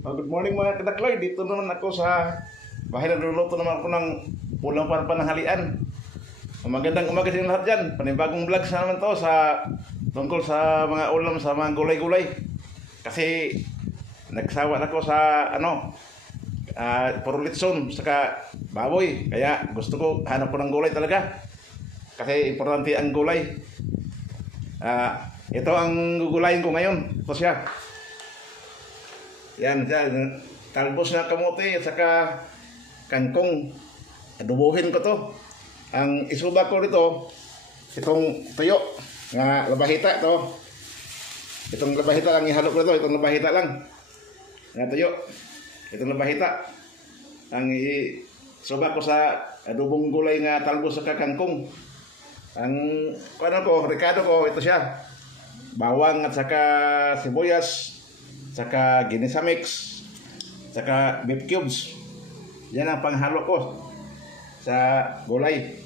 Good morning mga kadakloy. Dito naman ako sa bahay. Nagluluto naman ako ng ulam para pananghalian. Magandang umaga sa inyo lahat dyan. Panibagong vlog sa naman to sa tungkol sa mga ulam, sa mga gulay-gulay. Kasi nagsawa na ako sa puro litson saka baboy. Kaya gusto ko hanap ko ng gulay talaga. Kasi importante ang gulay. Ito ang gugulayin ko ngayon. Ito siya. Yan, talbos na kamote at saka kangkong. Adubuhin ko to. Ang isuba ko dito, itong tuyo nga labahita to. Itong labahita lang ihalo ko dito, itong labahita lang. Nga tuyo. Itong labahita. Ang isuba ko sa adubong gulay nga talbos sa kangkong. Ang rekado ko, ito siya. Bawang at saka sibuyas, saka ginisa mix, saka beef cubes. Yan ang panghalo ko sa gulay.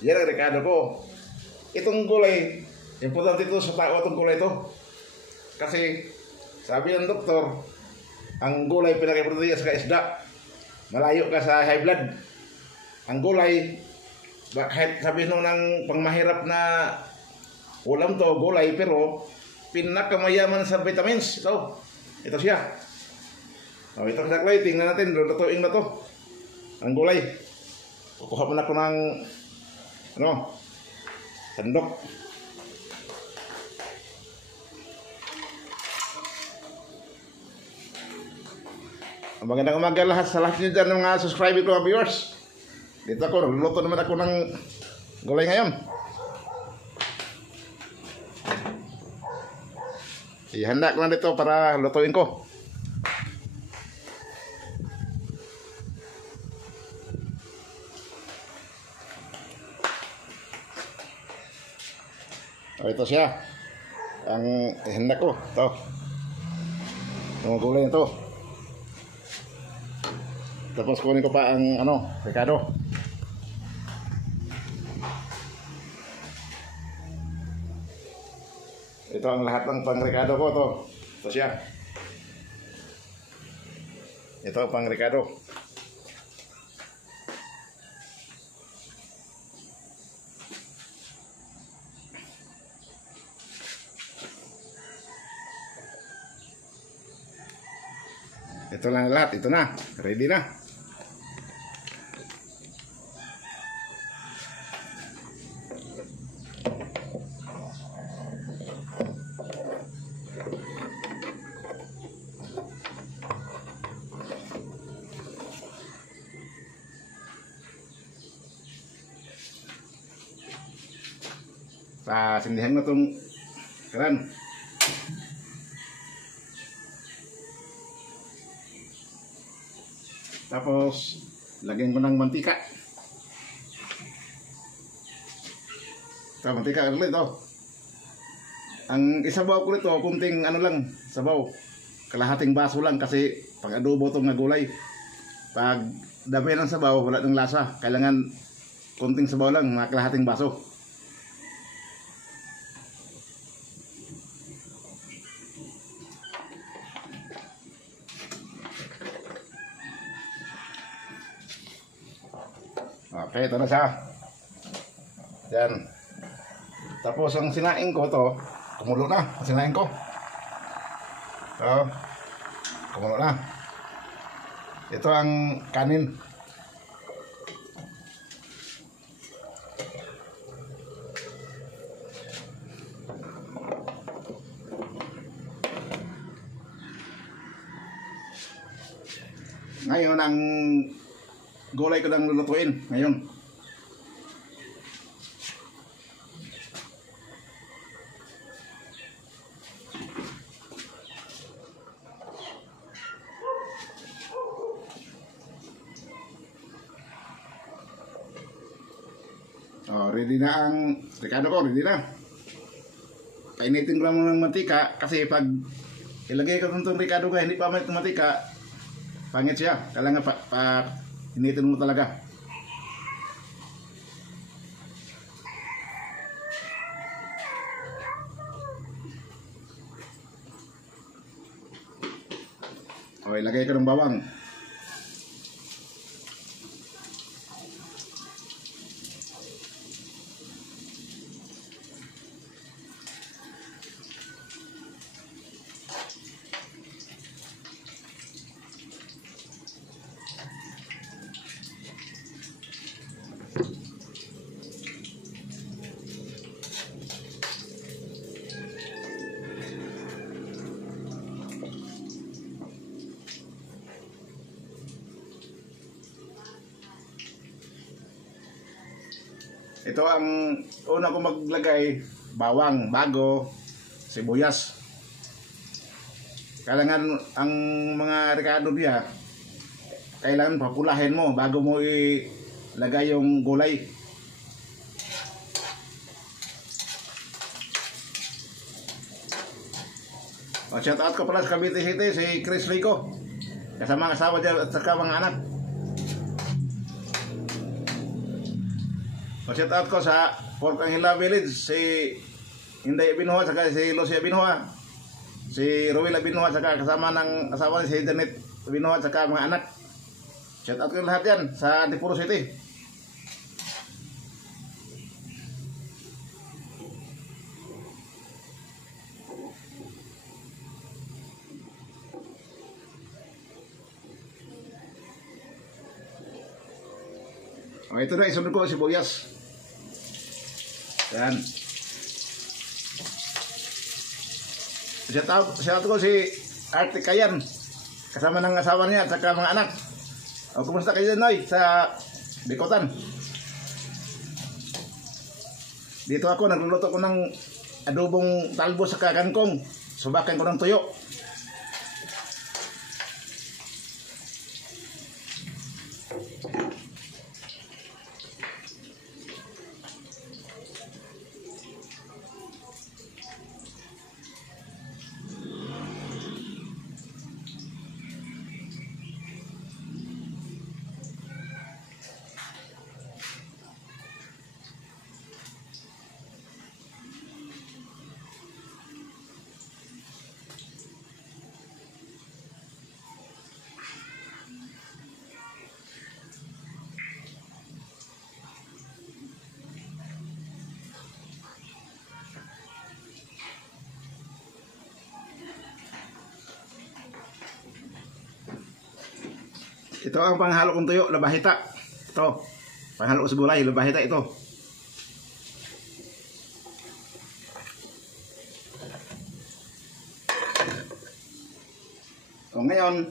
Yan ang rekado ko. Itong gulay, importante ito sa tao, itong gulay ito. Kasi sabi ng doktor, ang gulay pinaka-importante sa isda. Malayo ka sa high blood. Ang gulay, kahit sabi nung ng pangmahirap na ulam to, gulay, pero pinakamayaman sa vitamins. Ito siya. Ito kadakloy, tingnan natin, lulutuin na to. Ang gulay. Kukuha mo na ko ng sandok. Magandang umaga lahat sa lahat nyo dyan ng mga subscriber ko, mga viewers. Dito ako, luluto naman ako ng gulay ngayon. Ihanda ko na dito para lutuin ko. Ito siya. Ang ihanda ko. Ito. Yung gulay ito. Tapos kunin ko pa ang rekado. Ito ang lahat ng pangrekado ko to. Ito siya. Ito ang pangrekado. Ito lang lahat. Ito na. Ready na. Sindihan ko itong karan. Tapos lagyan ko ng mantika. Ito, mantika ulit ito. Ang isabaw ko nito, kunting lang, sabaw. Kalahating baso lang kasi pag adobo itong gulay. Pag dami ng sabaw, wala ng lasa. Kailangan kunting sabaw lang, mga kalahating baso. Okay, ito na siya. Yan. Tapos ang sinaing ko to, kumulo na. Ang sinaing ko. So, kumulo na. Ito ang kanin. Ngayon ang gulay ko lang lulutuin ngayon. Ready na ang rekado ko, ready na. Painitin ko lang muna ng mantika kasi pag ilagay ko itong rekado ko, hindi pa may mantika, pangit siya. Kailangan initin mo talaga. O, ilagay ko ng bawang. Ito ang una ko maglagay, bawang, bago, sibuyas. Kailangan ang mga rekado niya, kailangan papulahin mo bago mo ilagay yung gulay. O, shout out ko pala sa Cavite City, si Chris Rico. Kasama ang asawa niya at saka mga anak. Shout out ko sa Port Angela Village, si Inday Abinhoa, saka si Lucia Abinhoa, si Rowel Abinhoa, saka kasama ng asawa si Janet Abinhoa, saka mga anak. Shout out ko lahat yan sa Antipolo City. O, ito na, isunod ko si sibuyas. Yan. Shout out ko si Arte Kayan, kasama ng asawa niya at saka mga anak. O, kumusta kayo Noy sa Bikotan? Dito ako, nagluluto ko ng adobong talbos sa kangkong. Subakan ko ng tuyo. Ito ang panghalo kong tuyo, labahita. Ito, panghalo ko sa gulay, labahita ito. O, ngayon,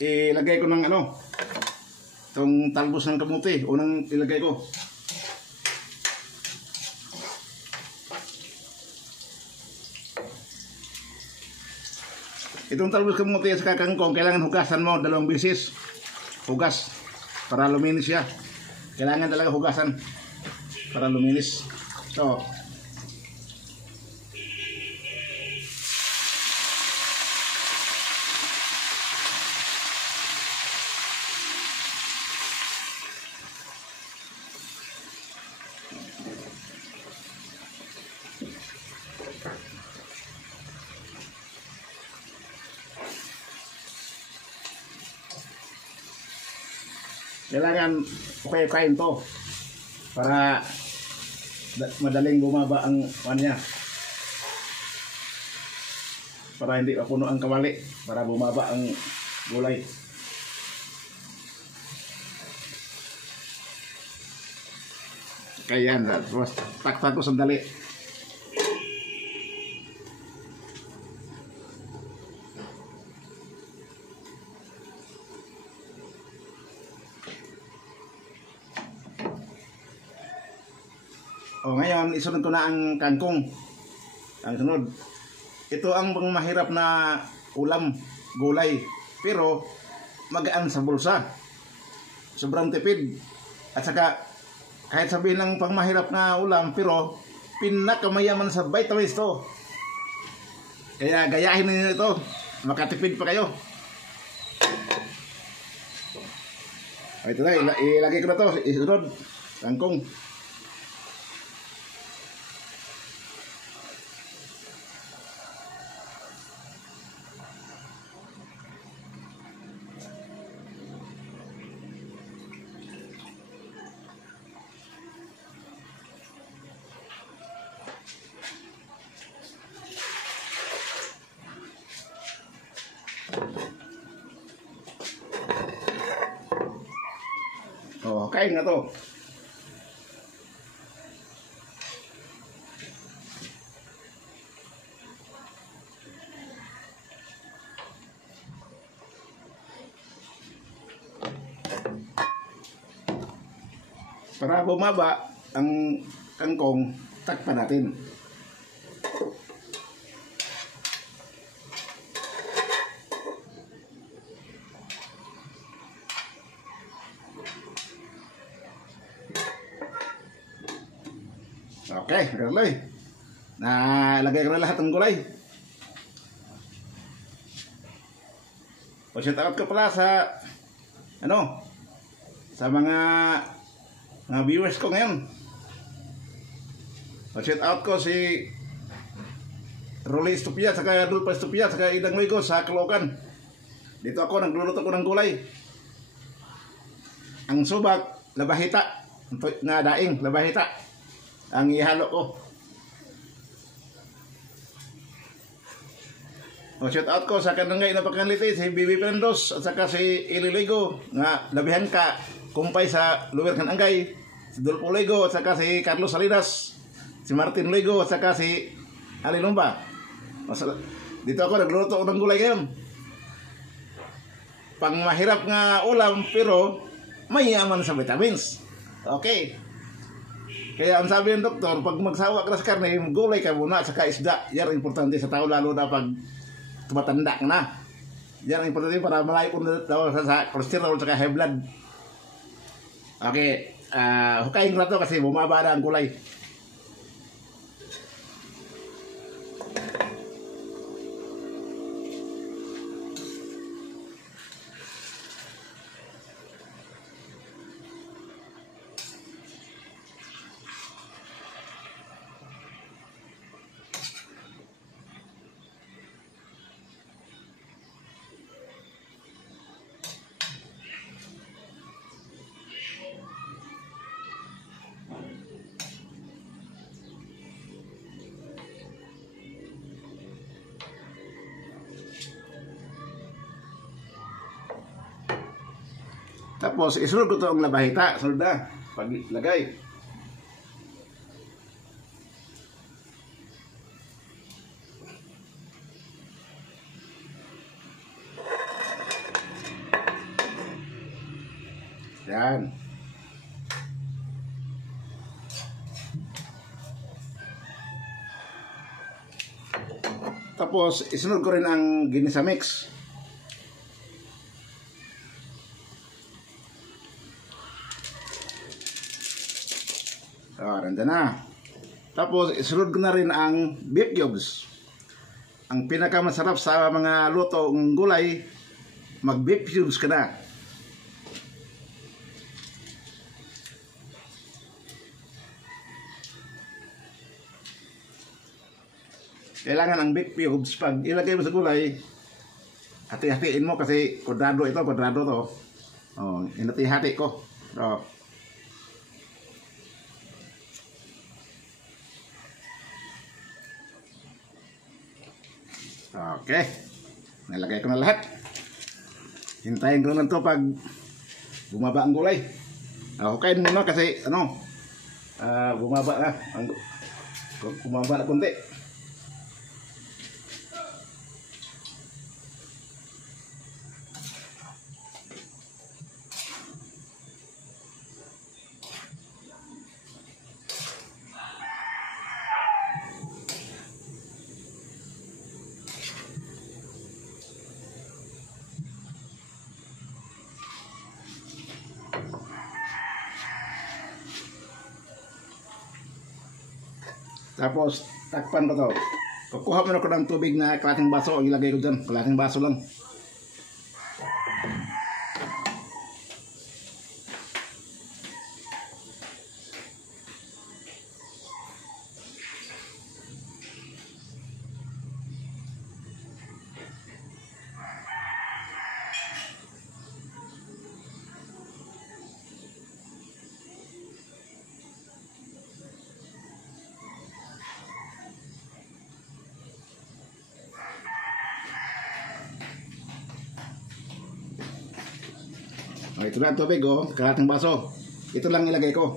ilagay ko ng itong talbos ng kamuti. Unang ilagay ko. Itong talbos kamuti sa kangkong, kailangan hugasan mo 2 beses. Hugas para luminis siya. Kailangan talaga hugasan para luminis. So, kailangan kain to para madaling bumaba ang niya, para hindi mapuno ang kawali, para bumaba ang gulay. Kaya yan, tapos taktak ko sandali. O, ngayon, isunod ko na ang kangkong. Ang sunod. Ito ang mahirap na ulam, gulay. Pero, magaan sa bulsa. Sobrang tipid. At saka, kahit sabihin ng pangmahirap na ulam, pero, pinakamayaman sa vitamins to. Kaya, gayahin ninyo ito. Makatipid pa kayo. O, ito na, ilagay ko na to. Isunod, kangkong. Oh, kain na to. Para bumaba ang kangkong, takpan natin. Okay, relay. Nalagay ko na lahat ng gulay. Shout out ko pala sa sa mga viewers ko ngayon. Shout out ko si Rolly Estupia, saka Dulpa Estupia, saka Idang Luigo sa Caloocan. Dito ako nagluluto ko ng gulay. Ang subak, labahita, nga daing, labahita. Ang ihalo ko. Shout out ko sa kanangay na pagkanliti, si Bibi Pendos at saka si Ili Luigo, nga labihan ka kumpay sa luwer kanangay, si Dulpo Luigo at saka si Carlos Salinas, si Martin Luigo at saka si Ali Lumba. Dito ako nagluluto ko ng gulay ngayon. Pang mahirap nga ulam pero may yaman sa vitamins. Okay. Kaya ang sabi ng doktor, pag magsawa ka sa karne, gulay ka muna saka isda. Yan ang importante sa tao, lalo na pag tumatanda ka na. Yan ang importante para malayo kung sa cholesterol saka high blood. Okay, hukayin ko na to kasi bumaba na ang gulay. Tapos isunod ko to ang labahita, sunod na paglagay. Yan. Tapos isunod ko rin ang ginisa mix. Nandun na. Tapos isunod ko na rin ang beef cubes. Ang pinakamasarap sa mga luto ng gulay, mag beef cubes ka na. Kailangan ang beef cubes pag ilagay mo sa gulay, hati-hatiin mo kasi kwadrado to. Oh, hinati-hati ko. Oh. Okay, nalagay ko na lahat. Hintayin ko lang to pag bumaba ang gulay. Hukayin muna kasi bumaba na. Bumaba na konti. Tapos, takpan ko to. Kukuha mo na ko ng tubig na kalating baso. Ang ilagay ko dyan. Kalating baso lang. O, ito na ang tubig, oh. Kalahating baso. Ito lang ilagay ko.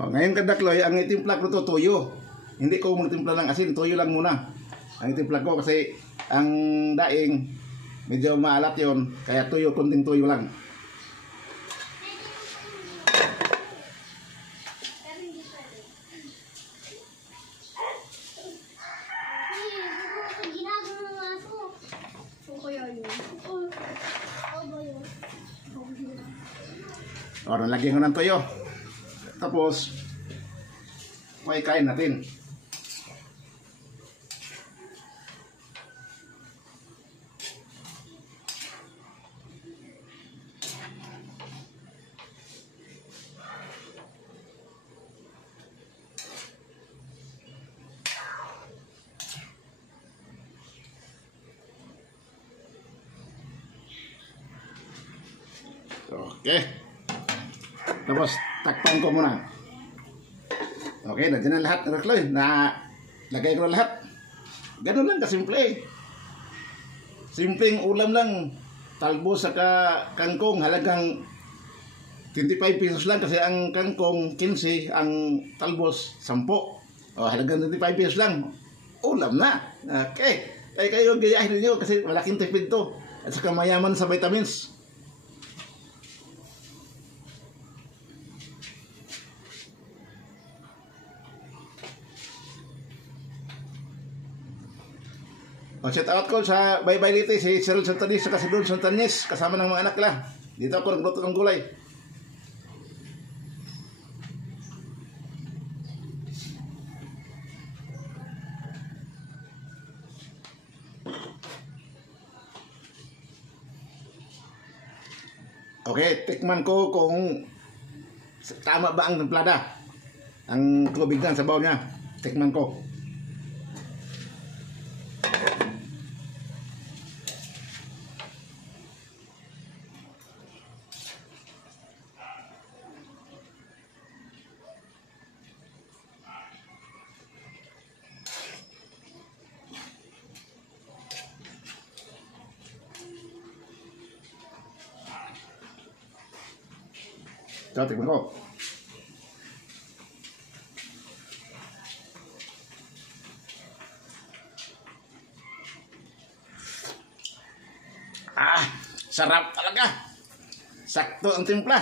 Oh, ngayon kadakloy, ang itimpla ko to toyo. Hindi ko muna timpla ng asin, toyo lang muna. Ang itimpla ko kasi ang daing medyo maalat yon, kaya toyo, kunting toyo lang. O, nalagyan ko ng toyo. Tapos, may kain natin. Okay. Tapos, takpan ko muna. Okay, nandiyan na lahat. Lagay ko na lahat. Ganun lang kasimple. Simpleng ulam lang. Talbos saka kangkong. Halagang 25 pesos lang kasi ang kangkong 15, ang talbos 10. O, halagang 25 pesos lang. Ulam na. Okay. Kaya kayo gayahin ninyo kasi malaking tipid to. At saka mayaman sa vitamins. O, shout out ko sa Baybay Lite, si Cyril Santanis sa si Don Santanis, kasama ng mga anak nila. Dito ako nagluto ng gulay. Okay, tikman ko kung tama ba ang templada. Ang tubig na sa baw niya. Tikman ko. Cho tikman ko. Sarap talaga. Sakto ang timpla.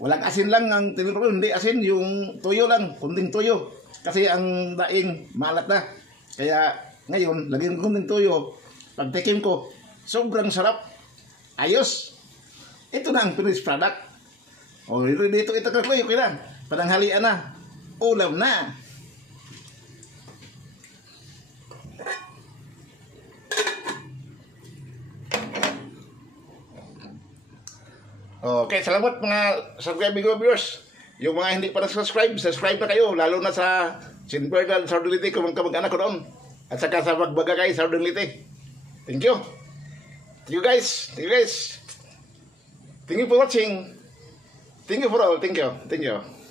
Walang asin lang ang tinuro, hindi asin, yung tuyo lang, kunting tuyo. Kasi ang daing malat na. Kaya ngayon, lagyan ko kunting tuyo. Pagtikim ko, sobrang sarap. Ayos. Ito na ang finished product. O, dito ito kakloy, okay na. Pananghalian na. Ulam na. Okay, salamat mga subscribing viewers. Yung mga hindi pa na-subscribe, subscribe na kayo. Lalo na sa Sinberdal, Southern Leyte, kung kamag-anak ko doon. At saka sa Magbagakay, Southern Leyte. Thank you. Thank you guys. Thank you guys. Thank you for watching. Thank you for all. Thank you. Thank you.